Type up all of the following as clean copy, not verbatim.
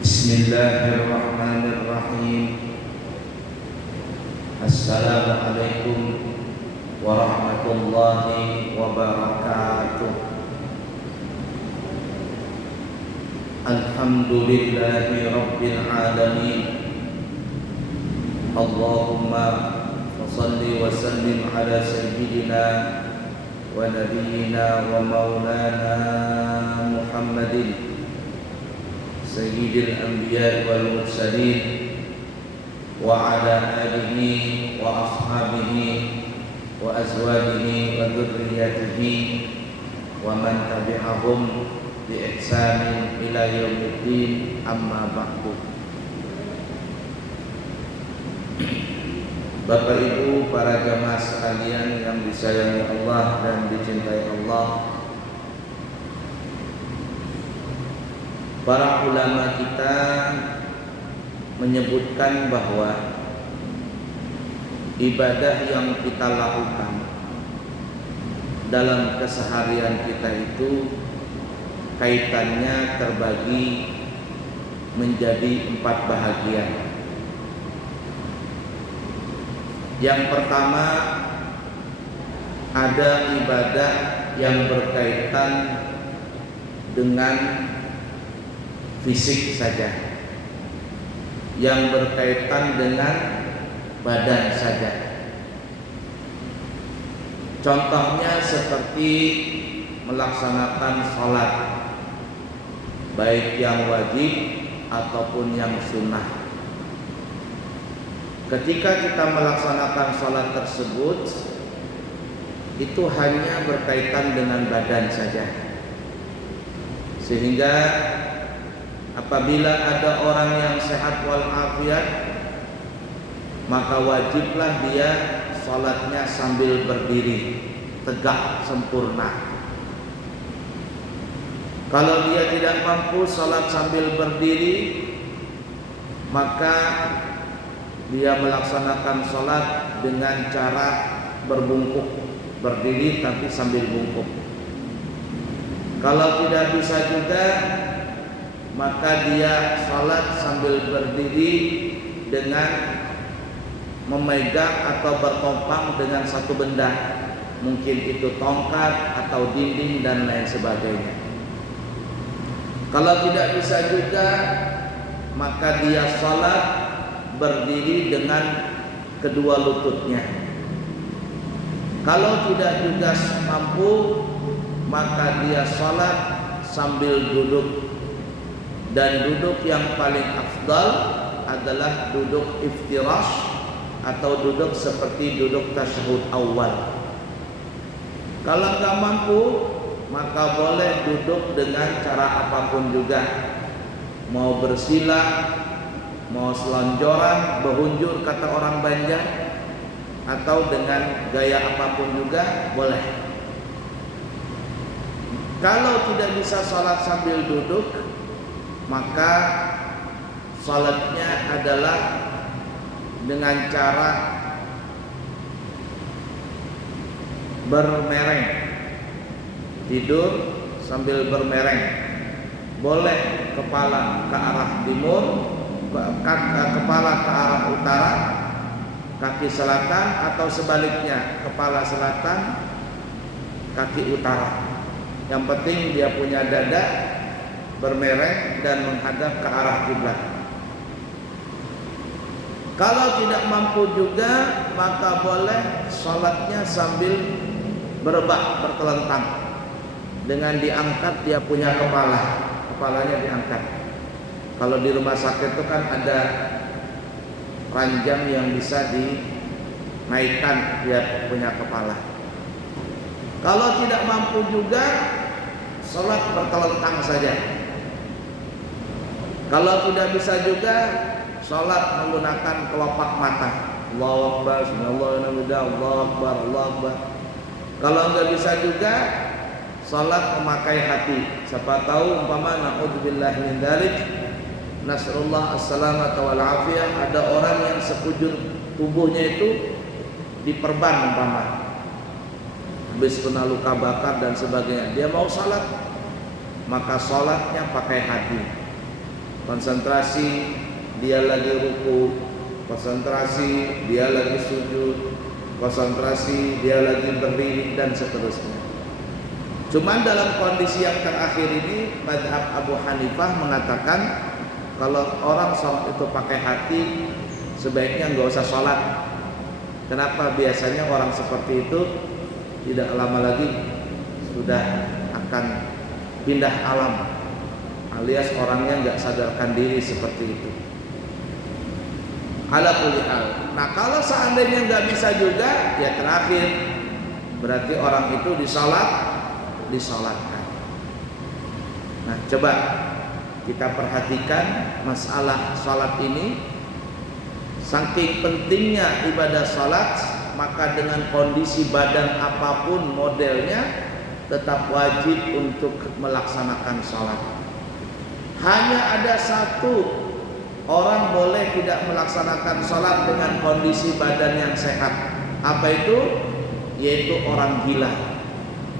Bismillahirrahmanirrahim. Assalamualaikum warahmatullahi wabarakatuh. Alhamdulillahi rabbil alamin. Allahumma salli wa sallim ala sayyidina wa nabiyyina wa maulana Muhammadin Sayyidil Anbiya wal Mursalin wa ala alihi wa ashabihi wa azwajihi wa dhurriyyatihi wa man tabi'ahum bi ihsanin ila yaumiddin, amma ba'du. Bapak Ibu para jamaah sekalian yang disayangi Allah dan dicintai Allah, para ulama kita menyebutkan bahwa ibadah yang kita lakukan dalam keseharian kita itu kaitannya terbagi menjadi 4 bahagian. Yang pertama, ada ibadah yang berkaitan dengan fisik saja, yang berkaitan dengan badan saja. Contohnya seperti melaksanakan sholat, baik yang wajib ataupun yang sunnah. Ketika kita melaksanakan sholat tersebut, itu hanya berkaitan dengan badan saja, sehingga apabila ada orang yang sehat walafiat, maka wajiblah dia sholatnya sambil berdiri tegak sempurna. Kalau dia tidak mampu sholat sambil berdiri, maka dia melaksanakan sholat dengan cara berbungkuk, berdiri tapi sambil bungkuk. Kalau tidak bisa juga, maka dia sholat sambil berdiri dengan memegang atau bertopang dengan satu benda, mungkin itu tongkat atau dinding dan lain sebagainya. Kalau tidak bisa juga, maka dia sholat berdiri dengan kedua lututnya. Kalau tidak juga mampu, maka dia sholat sambil duduk. Dan duduk yang paling afdal adalah duduk iftirash atau duduk seperti duduk tasyahud awal. Kalau nggak mampu, maka boleh duduk dengan cara apapun juga, mau bersila, mau selonjoran, behunjur kata orang Banjar, atau dengan gaya apapun juga boleh. Kalau tidak bisa sholat sambil duduk, maka salatnya adalah dengan cara bermereng, tidur sambil bermereng. Boleh kepala ke arah timur, kepala ke arah utara, kaki selatan, atau sebaliknya, kepala selatan, kaki utara. Yang penting dia punya dada bermereng dan menghadap ke arah kiblat. Kalau tidak mampu juga, maka boleh sholatnya sambil berebah, bertelentang, dengan diangkat dia punya kepalanya diangkat. Kalau di rumah sakit itu kan ada ranjang yang bisa dinaikkan, dia punya kepala. Kalau tidak mampu juga, sholat bertelentang saja. Kalau tidak bisa juga, sholat menggunakan kelopak mata. Allahu Akbar, Allahu Akbar, Allahu Akbar. Kalau nggak bisa juga, sholat memakai hati. Siapa tahu umpama na'udzubillah min dzalik, nasrullah as-salamata wal afiyah, ada orang yang sekujur tubuhnya itu diperban umpama, habis kena luka bakar dan sebagainya, dia mau sholat, maka sholatnya pakai hati. konsentrasi dia lagi ruku, konsentrasi dia lagi sujud, konsentrasi dia lagi berdiri dan seterusnya. Cuman dalam kondisi yang terakhir ini mazhab Abu Hanifah mengatakan kalau orang sholat itu pakai hati sebaiknya nggak usah sholat. Kenapa? Biasanya orang seperti itu tidak lama lagi sudah akan pindah alam, alias orangnya nggak sadarkan diri seperti itu. Ala kulli hal. Nah kalau seandainya nggak bisa juga, ya terakhir berarti orang itu disolatkan. Nah coba kita perhatikan masalah sholat ini. Saking pentingnya ibadah sholat, maka dengan kondisi badan apapun modelnya tetap wajib untuk melaksanakan sholat. Hanya ada satu orang boleh tidak melaksanakan sholat dengan kondisi badan yang sehat. Apa itu? Yaitu orang gila.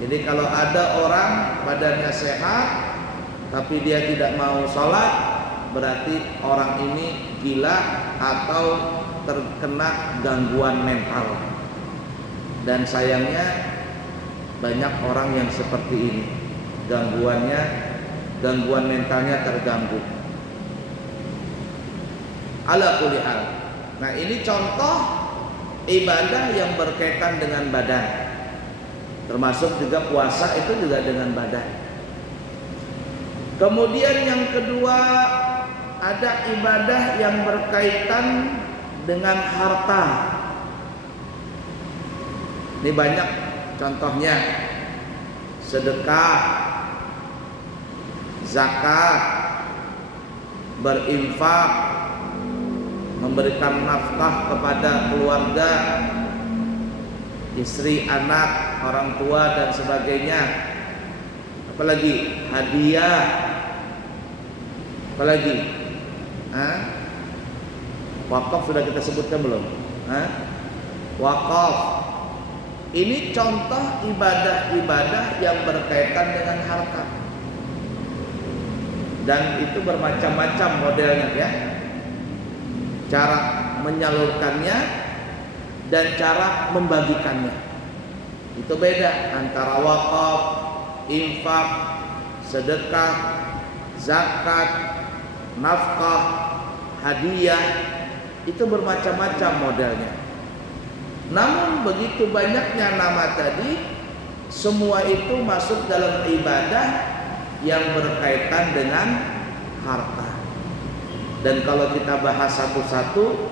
Jadi kalau ada orang badannya sehat tapi dia tidak mau sholat, berarti orang ini gila atau terkena gangguan mental. Dan sayangnya banyak orang yang seperti ini, gangguan mentalnya terganggu. Ala kulli hal. Nah ini contoh ibadah yang berkaitan dengan badan. Termasuk juga puasa itu juga dengan badan. Kemudian yang kedua, ada ibadah yang berkaitan dengan harta. Ini banyak contohnya. Sedekah, zakat, berinfak, memberikan nafkah kepada keluarga, istri, anak, orang tua dan sebagainya. Apalagi hadiah, apalagi wakaf sudah kita sebutkan belum? Wakaf ini contoh ibadah-ibadah yang berkaitan dengan harta. Dan itu bermacam-macam modelnya ya. Cara menyalurkannya dan cara membagikannya. Itu beda antara wakaf, infak, sedekah, zakat, nafkah, hadiah. Itu bermacam-macam modelnya. Namun begitu banyaknya nama tadi, semua itu masuk dalam ibadah yang berkaitan dengan harta. Dan kalau kita bahas satu-satu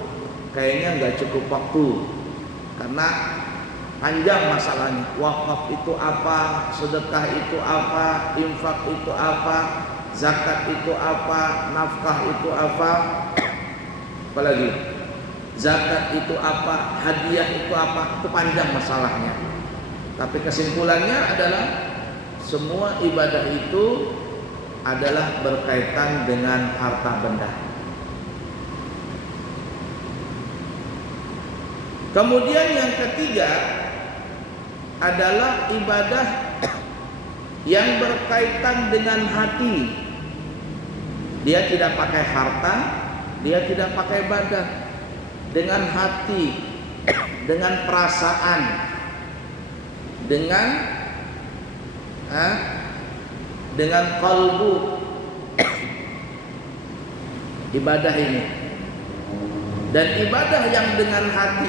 kayaknya nggak cukup waktu, karena panjang masalahnya. Wakaf itu apa, sedekah itu apa, infak itu apa, zakat itu apa, nafkah itu apa, apalagi zakat itu apa, hadiah itu apa, itu panjang masalahnya. Tapi kesimpulannya adalah semua ibadah itu adalah berkaitan dengan harta benda. Kemudian yang ketiga adalah ibadah yang berkaitan dengan hati. Dia tidak pakai harta, dia tidak pakai badan. Dengan hati, dengan perasaan, dengan kalbu. Ibadah ini. Dan ibadah yang dengan hati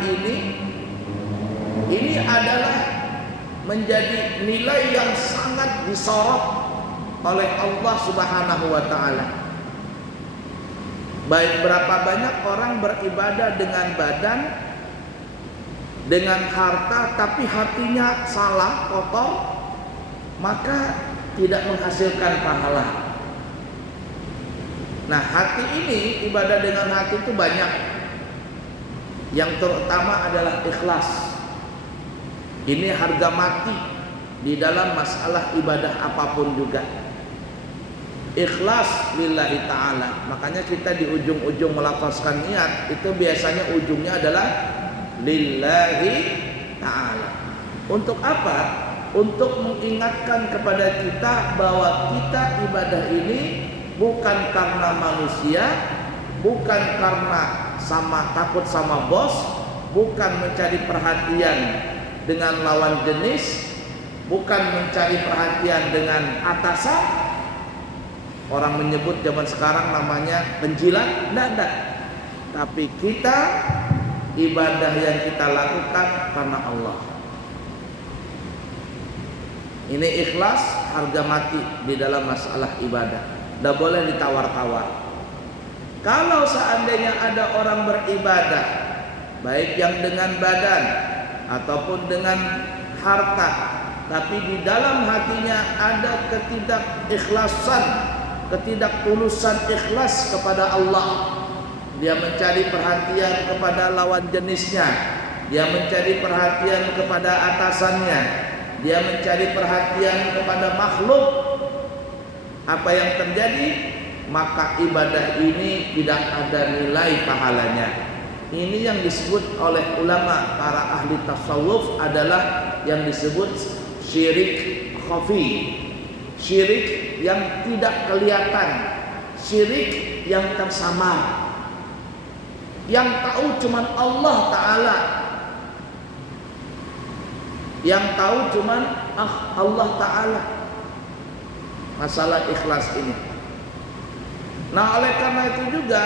ini adalah menjadi nilai yang sangat disorot oleh Allah Subhanahu wa taala. Baik berapa banyak orang beribadah dengan badan, dengan harta, tapi hatinya salah, kotor, maka tidak menghasilkan pahala. Nah hati ini, ibadah dengan hati itu banyak. Yang terutama adalah ikhlas. Ini harga mati di dalam masalah ibadah apapun juga. Ikhlas lillahi ta'ala. Makanya kita di ujung-ujung melafazkan niat itu biasanya ujungnya adalah lillahi ta'ala. Untuk apa? Untuk mengingatkan kepada kita bahwa kita ibadah ini bukan karena manusia, bukan karena takut sama bos, bukan mencari perhatian dengan lawan jenis, bukan mencari perhatian dengan atasan. Orang menyebut zaman sekarang namanya penjilat, tidak. Tapi kita ibadah yang kita lakukan karena Allah. Ini ikhlas harga mati di dalam masalah ibadah. Tidak boleh ditawar-tawar. Kalau seandainya ada orang beribadah, baik yang dengan badan ataupun dengan harta, tapi di dalam hatinya ada ketidakikhlasan, ketidaktulusan ikhlas kepada Allah, dia mencari perhatian kepada lawan jenisnya, dia mencari perhatian kepada atasannya, dia mencari perhatian kepada makhluk, apa yang terjadi? Maka ibadah ini tidak ada nilai pahalanya. Ini yang disebut oleh ulama para ahli tasawuf adalah yang disebut syirik khafi, syirik yang tidak kelihatan, syirik yang tersamar, yang tahu cuman Allah Ta'ala, yang tahu cuman Allah Ta'ala masalah ikhlas ini. Nah, oleh karena itu juga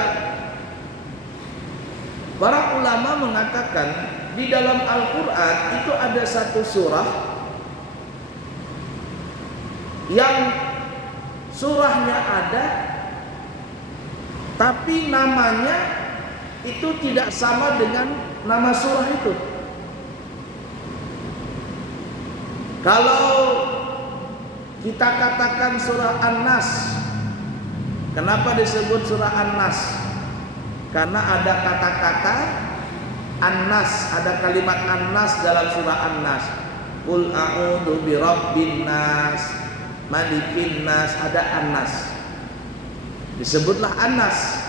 para ulama mengatakan di dalam Al-Quran itu ada satu surah yang surahnya ada, tapi namanya itu tidak sama dengan nama surah itu. Kalau kita katakan surah An-Nas, kenapa disebut surah An-Nas? Karena ada kata-kata An-Nas, ada kalimat An-Nas dalam surah An-Nas. Qul a'udzu birabbin nas, malikin nas, ada An-Nas. Disebutlah An-Nas.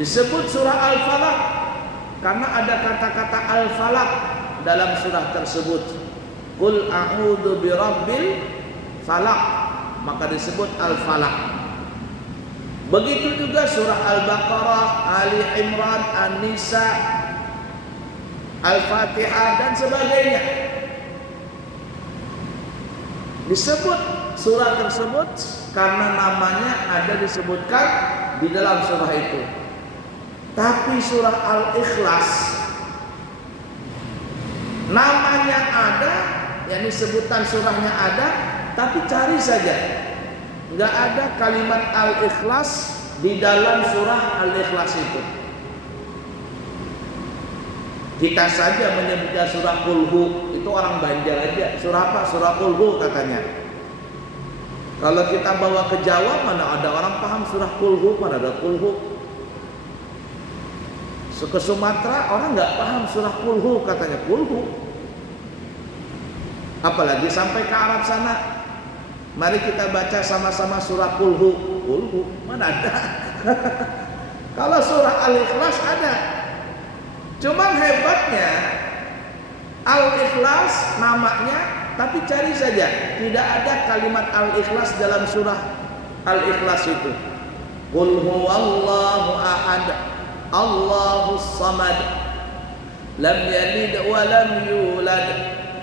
Disebut surah Al-Falaq karena ada kata-kata Al-Falaq dalam surah tersebut. Qul a'udzu birabbil falaq, maka disebut Al-Falaq. Begitu juga surah Al-Baqarah, Ali Imran, An-Nisa, Al-Fatihah dan sebagainya. Disebut surah tersebut karena namanya ada disebutkan di dalam surah itu. Tapi surah Al-Ikhlas namanya ada, yakni sebutan surahnya ada, tapi cari saja, nggak ada kalimat Al-Ikhlas di dalam surah Al-Ikhlas itu. Kita saja menyebutnya surah Qulhu, itu orang Banjar aja. Surah apa? Surah Qulhu katanya. Kalau kita bawa ke Jawa, mana ada orang paham surah Qulhu, mana ada Qulhu. Ke Sumatera orang nggak paham surah Qulhu, katanya Qulhu. Apalagi sampai ke Arab sana. Mari kita baca sama-sama surah Qulhu. Qulhu mana ada? Kalau surah Al-Ikhlas ada. Cuman hebatnya Al-Ikhlas namanya, tapi cari saja, tidak ada kalimat Al-Ikhlas dalam surah Al-Ikhlas itu. Qul huwallahu ahad, Allahus samad, lam yalid wa lam yulad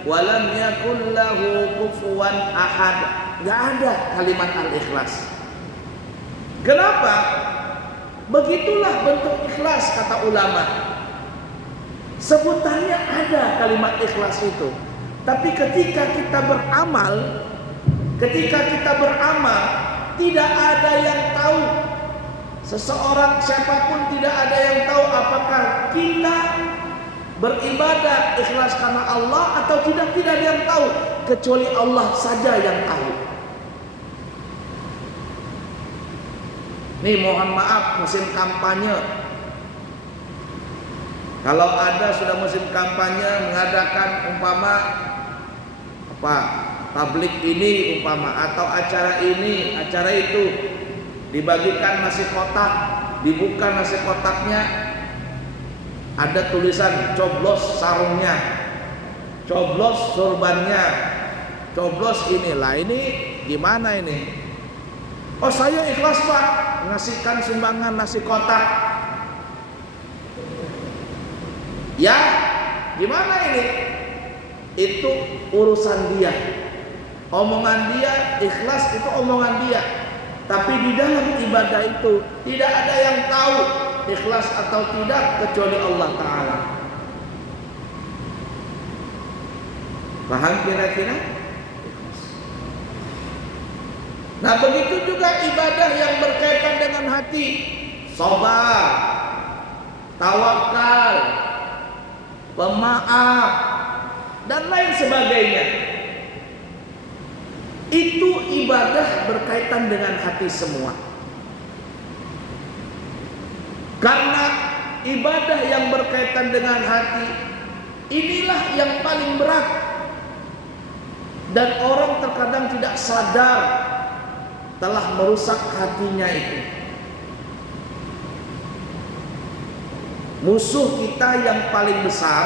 wa lam yakul lahu kufuwan ahad. Enggak ada kalimat Al-Ikhlas. Kenapa? Begitulah bentuk ikhlas kata ulama. Sebutannya ada kalimat ikhlas itu, tapi ketika kita beramal, tidak ada yang tahu. Seseorang siapapun tidak ada yang tahu apakah kita beribadah ikhlas karena Allah atau tidak ada yang tahu, kecuali Allah saja yang tahu. Nih mohon maaf, musim kampanye. Kalau ada sudah musim kampanye mengadakan umpama tablik ini umpama atau acara ini, acara itu, dibagikan nasi kotak, dibuka nasi kotaknya, ada tulisan coblos sarungnya, coblos sorbannya, coblos inilah. Ini gimana ini? Oh saya ikhlas Pak, ngasihkan sumbangan nasi kotak. Ya, gimana ini? Itu urusan dia. Omongan dia, ikhlas itu omongan dia. Tapi di dalam ibadah itu tidak ada yang tahu ikhlas atau tidak kecuali Allah Ta'ala. Paham kira-kira? Nah begitu juga ibadah yang berkaitan dengan hati, sabar, tawakal, pemaaf, dan lain sebagainya. Itu ibadah berkaitan dengan hati semua. Karena ibadah yang berkaitan dengan hati inilah yang paling berat. Dan orang terkadang tidak sadar telah merusak hatinya itu. Musuh kita yang paling besar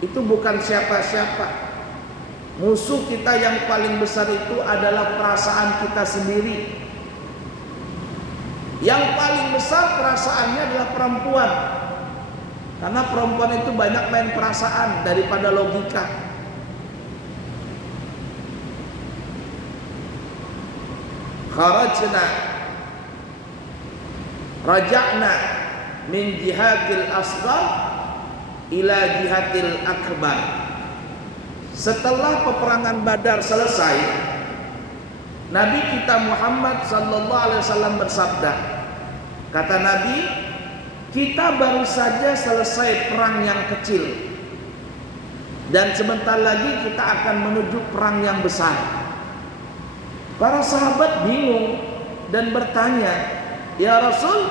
itu bukan siapa-siapa. Musuh kita yang paling besar itu adalah perasaan kita sendiri. Yang paling besar perasaannya adalah perempuan. Karena perempuan itu banyak main perasaan daripada logika. Kharajna raja'na min jihadil asghar ila jihadil akbar. Setelah peperangan Badar selesai, Nabi kita Muhammad sallallahu alaihi wasallam bersabda, kata Nabi, kita baru saja selesai perang yang kecil dan sebentar lagi kita akan menuju perang yang besar. Para sahabat bingung dan bertanya, ya Rasul,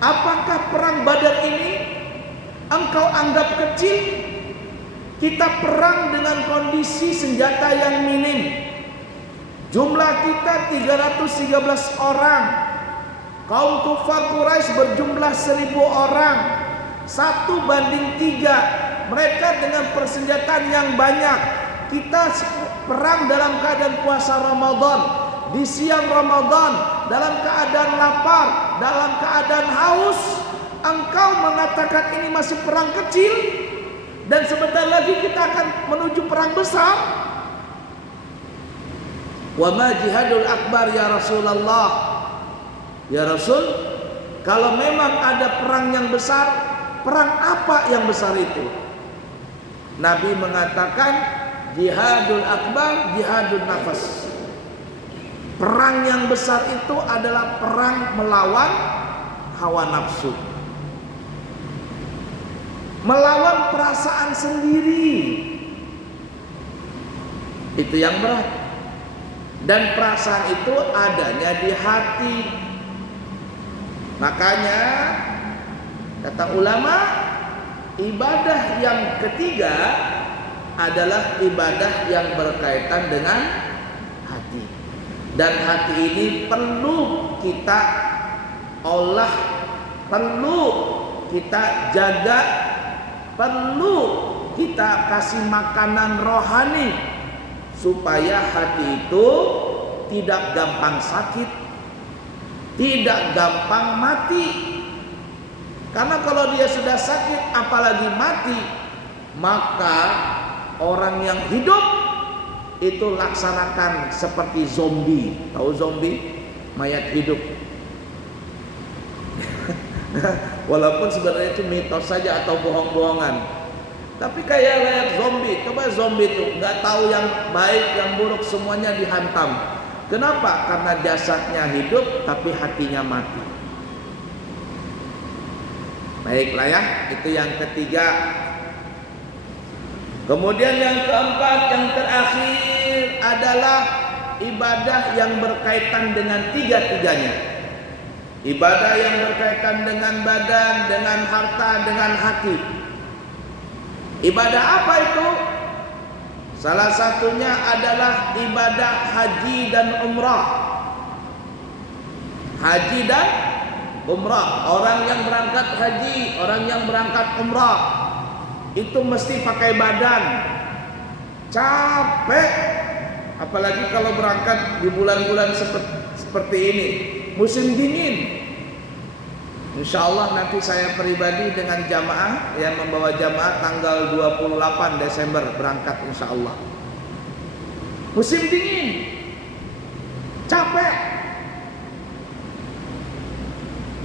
apakah perang Badar ini engkau anggap kecil? Kita perang dengan kondisi senjata yang minim. Jumlah kita 313 orang. Kaum kufar Quraisy berjumlah 1000 orang. 1:3. Mereka dengan persenjataan yang banyak. Kita perang dalam keadaan puasa Ramadan, di siang Ramadan, dalam keadaan lapar, dalam keadaan haus. Engkau mengatakan ini masih perang kecil, dan sebentar lagi kita akan menuju perang besar. Wa ma jihadul akbar ya Rasulullah. Ya Rasul, kalau memang ada perang yang besar, perang apa yang besar itu? Nabi mengatakan jihadul akbar, jihadul nafas. Perang yang besar itu adalah perang melawan hawa nafsu, melawan perasaan sendiri. Itu yang berat. Dan perasaan itu adanya di hati. Makanya kata ulama, ibadah yang ketiga adalah ibadah yang berkaitan dengan hati. Dan hati ini perlu kita olah, perlu kita jaga, perlu kita kasih makanan rohani supaya hati itu tidak gampang sakit, tidak gampang mati. Karena kalau dia sudah sakit apalagi mati, maka orang yang hidup itu laksanakan seperti zombie. Tahu zombie? Mayat hidup. Walaupun sebenarnya itu mitos saja atau bohong-bohongan. Tapi kayak zombie. Coba zombie itu nggak tahu yang baik, yang buruk, semuanya dihantam. Kenapa? Karena jasadnya hidup tapi hatinya mati. Baiklah ya, itu yang ketiga. Kemudian yang keempat, yang terakhir adalah ibadah yang berkaitan dengan tiga-tiganya. Ibadah yang berkaitan dengan badan, dengan harta, dengan hati. Ibadah apa itu? Salah satunya adalah ibadah haji dan umrah. Haji dan umrah. Orang yang berangkat haji, orang yang berangkat umrah, itu mesti pakai badan. Capek. apalagi kalau berangkat di bulan-bulan seperti ini, musim dingin. Insya Allah nanti saya pribadi dengan jamaah yang membawa jamaah tanggal 28 Desember berangkat insya Allah. Musim dingin, capek.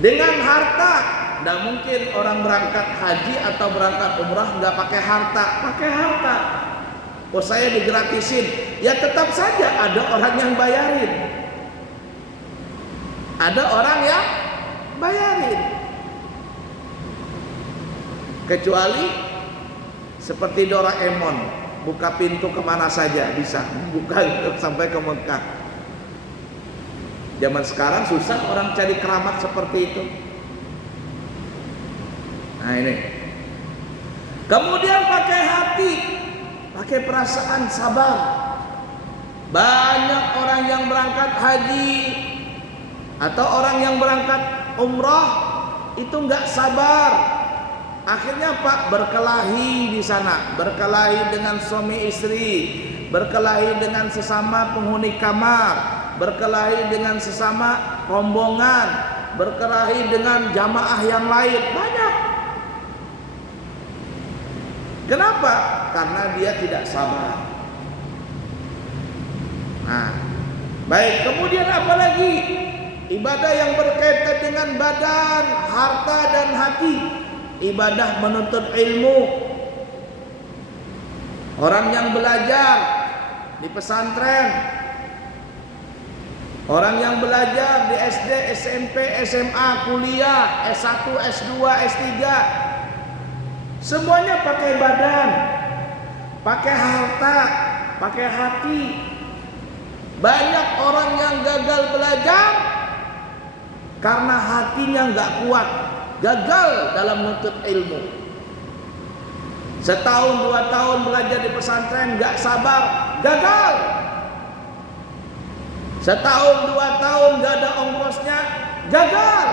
Dengan harta, tidak mungkin orang berangkat haji atau berangkat umrah nggak pakai harta. Pakai harta. Oh saya digratisin, ya tetap saja ada orang yang bayarin. Ada orang yang bayarin. Kecuali seperti Doraemon, buka pintu kemana saja bisa, buka sampai ke Mekah. Zaman sekarang susah orang cari keramat seperti itu. Nah ini. Kemudian pakai hati, pakai perasaan, sabar. Banyak orang yang berangkat haji atau orang yang berangkat umrah itu nggak sabar. Akhirnya Pak berkelahi di sana, berkelahi dengan suami istri, berkelahi dengan sesama penghuni kamar, berkelahi dengan sesama rombongan, berkelahi dengan jamaah yang lain. Banyak. Kenapa? Karena dia tidak sabar. Nah, baik. Kemudian apa lagi? Ibadah yang berkaitan dengan badan, harta dan hati. Ibadah menuntut ilmu. Orang yang belajar di pesantren, orang yang belajar di SD, SMP, SMA, kuliah, S1, S2, S3, semuanya pakai badan, pakai harta, pakai hati. Banyak orang yang gagal belajar karena hatinya nggak kuat, gagal dalam menuntut ilmu. Setahun 2 tahun belajar di pesantren nggak sabar, gagal. Setahun 2 tahun nggak ada ongkosnya, gagal.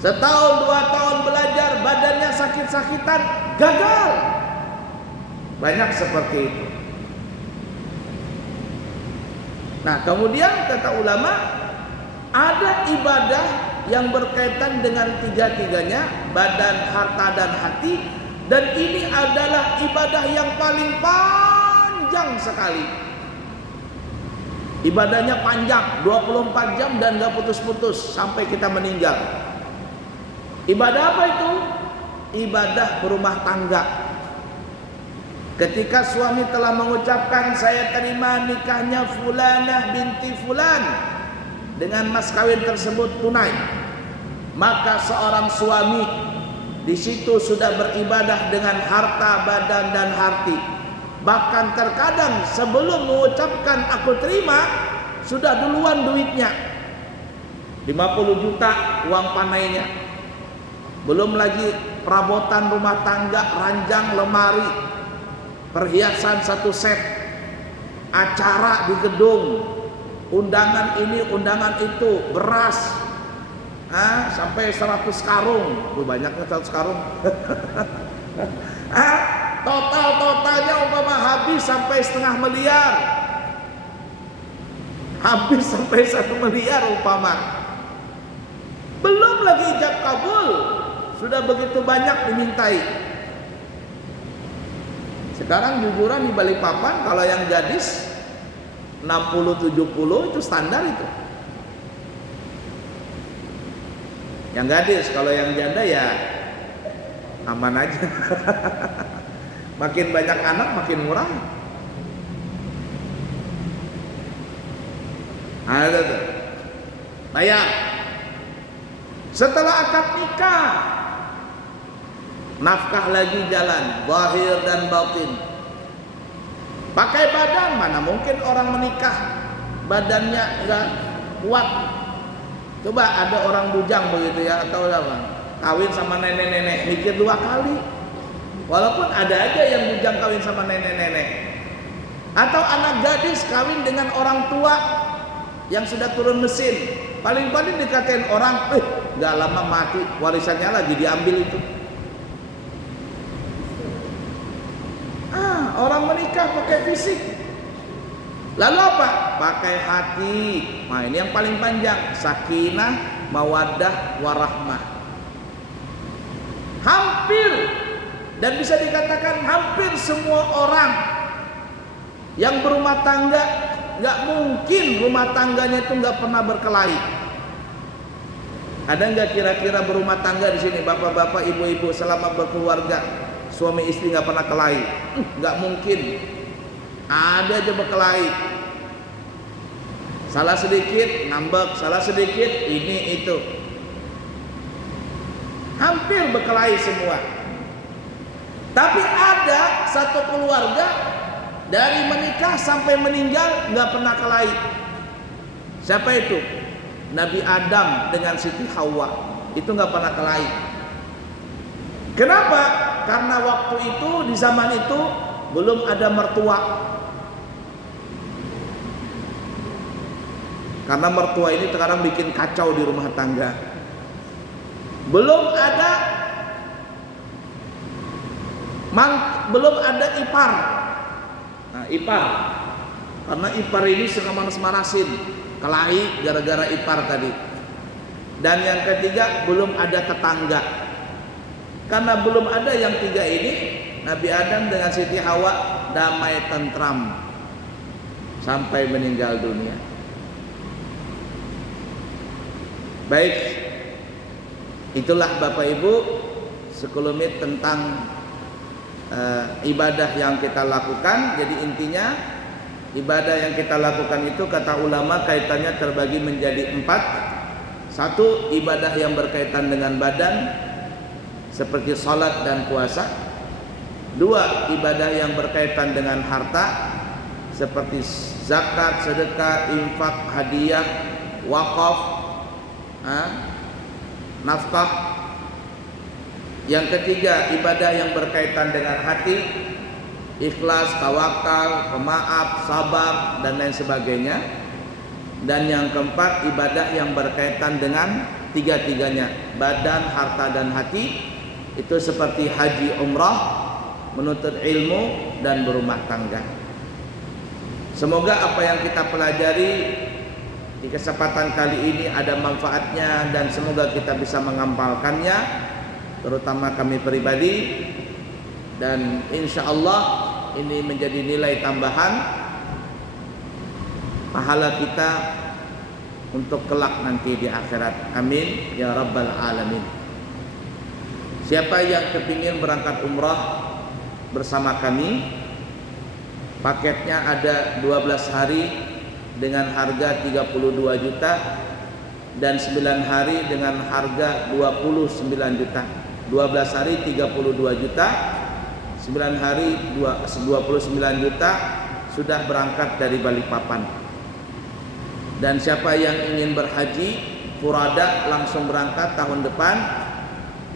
Setahun 2 tahun belajar badannya sakit-sakitan, gagal. Banyak seperti itu. Nah kemudian kata ulama, ada ibadah yang berkaitan dengan tiga-tiganya, badan, harta dan hati. Dan ini adalah ibadah yang paling panjang sekali. Ibadahnya panjang, 24 jam dan gak putus-putus sampai kita meninggal. Ibadah apa itu? Ibadah berumah tangga. Ketika suami telah mengucapkan saya terima nikahnya Fulanah binti Fulan dengan mas kawin tersebut tunai, maka seorang suami di situ sudah beribadah dengan harta, badan dan hati. Bahkan terkadang sebelum mengucapkan aku terima, sudah duluan duitnya 50 juta uang panainya. Belum lagi perabotan rumah tangga, ranjang, lemari, perhiasan 1 set, acara di gedung, undangan ini, undangan itu, beras, sampai 100 karung. Banyaknya 100 karung. Totalnya umpama habis sampai 1,5 miliar. Habis sampai 1 miliar umpama. Belum lagi ijab kabul, sudah begitu banyak dimintai. Sekarang jujuran di Balikpapan kalau yang gadis 60-70 itu standar itu. Yang gadis, kalau yang janda ya aman aja. Makin banyak anak makin murah. Ada tuh. Bayar. Setelah akad nikah, nafkah lagi jalan, zahir dan batin. Pakai badan, mana mungkin orang menikah badannya enggak kuat. Coba ada orang bujang begitu ya, atau apa, kawin sama nenek-nenek, mikir 2 kali. Walaupun ada aja yang bujang kawin sama nenek-nenek. Atau anak gadis kawin dengan orang tua yang sudah turun mesin, paling-paling dikatain orang, gak lama mati, warisannya lagi diambil itu. Orang menikah pakai fisik, Lalu apa? Pakai hati. Nah, ini yang paling panjang. Sakinah, mawaddah, warahmah. Hampir, dan bisa dikatakan hampir semua orang yang berumah tangga, nggak mungkin rumah tangganya itu nggak pernah berkelahi. Ada nggak kira-kira berumah tangga di sini, bapak-bapak, ibu-ibu, selama berkeluarga, suami istri nggak pernah kelahi? Nggak mungkin. Ada aja berkelahi. Salah sedikit ngambek, salah sedikit ini itu. Hampir berkelahi semua. Tapi ada satu keluarga dari menikah sampai meninggal nggak pernah kelahi. Siapa itu? Nabi Adam dengan Siti Hawa. Itu nggak pernah kelahi. Kenapa? Karena waktu itu, di zaman itu belum ada mertua. Karena mertua ini sekarang bikin kacau di rumah tangga. Belum ada ipar. Nah, ipar. Karena ipar ini suka manas-manasin, kelahi gara-gara ipar tadi. Dan yang ketiga, belum ada tetangga. Karena belum ada yang tiga ini, Nabi Adam dengan Siti Hawa damai tentram sampai meninggal dunia. Baik, itulah Bapak Ibu sekelumit tentang ibadah yang kita lakukan. Jadi intinya ibadah yang kita lakukan itu kata ulama kaitannya terbagi menjadi 4. 1, ibadah yang berkaitan dengan badan seperti salat dan puasa. 2, ibadah yang berkaitan dengan harta seperti zakat, sedekah, infak, hadiah, wakaf, nafkah. Yang ketiga, ibadah yang berkaitan dengan hati, ikhlas, tawakal, pemaaf, sabar, dan lain sebagainya. Dan yang keempat, ibadah yang berkaitan dengan tiga-tiganya, badan, harta, dan hati. Itu seperti haji, umrah, menuntut ilmu, dan berumah tangga. Semoga apa yang kita pelajari di kesempatan kali ini ada manfaatnya, dan semoga kita bisa mengamalkannya, terutama kami pribadi. Dan insya Allah ini menjadi nilai tambahan pahala kita untuk kelak nanti di akhirat. Amin ya rabbal alamin. Siapa yang kepingin berangkat umrah bersama kami, paketnya ada 12 hari dengan harga 32 juta dan 9 hari dengan harga 29 juta. 12 hari 32 juta, 9 hari 29 juta sudah berangkat dari Balikpapan. Dan siapa yang ingin berhaji furada langsung berangkat tahun depan,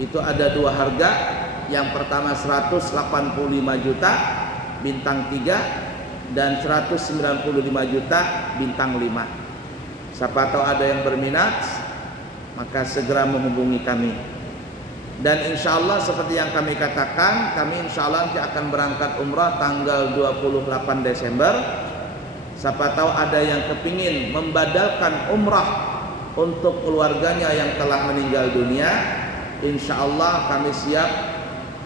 itu ada 2 harga. Yang pertama 185 juta bintang 3 dan 195 juta bintang 5. Siapa tahu ada yang berminat, maka segera menghubungi kami. Dan insya Allah seperti yang kami katakan, kami insya Allah nanti akan berangkat umrah tanggal 28 Desember. Siapa tahu ada yang kepingin membadalkan umrah untuk keluarganya yang telah meninggal dunia, insya Allah kami siap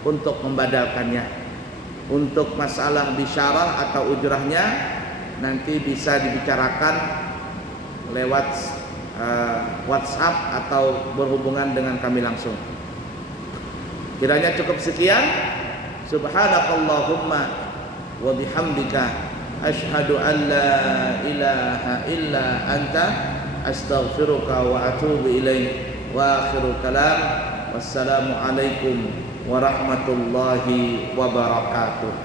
untuk membadalkannya. Untuk masalah bisyarah atau ujrahnya nanti bisa dibicarakan lewat WhatsApp atau berhubungan dengan kami langsung. Kiranya cukup sekian. Subhanakallahumma wa bihamdika asyhadu an la ilaha illa anta astaghfiruka wa atubu ilaik. Wa akhiru kalam, wassalamu alaikum warahmatullahi wabarakatuh.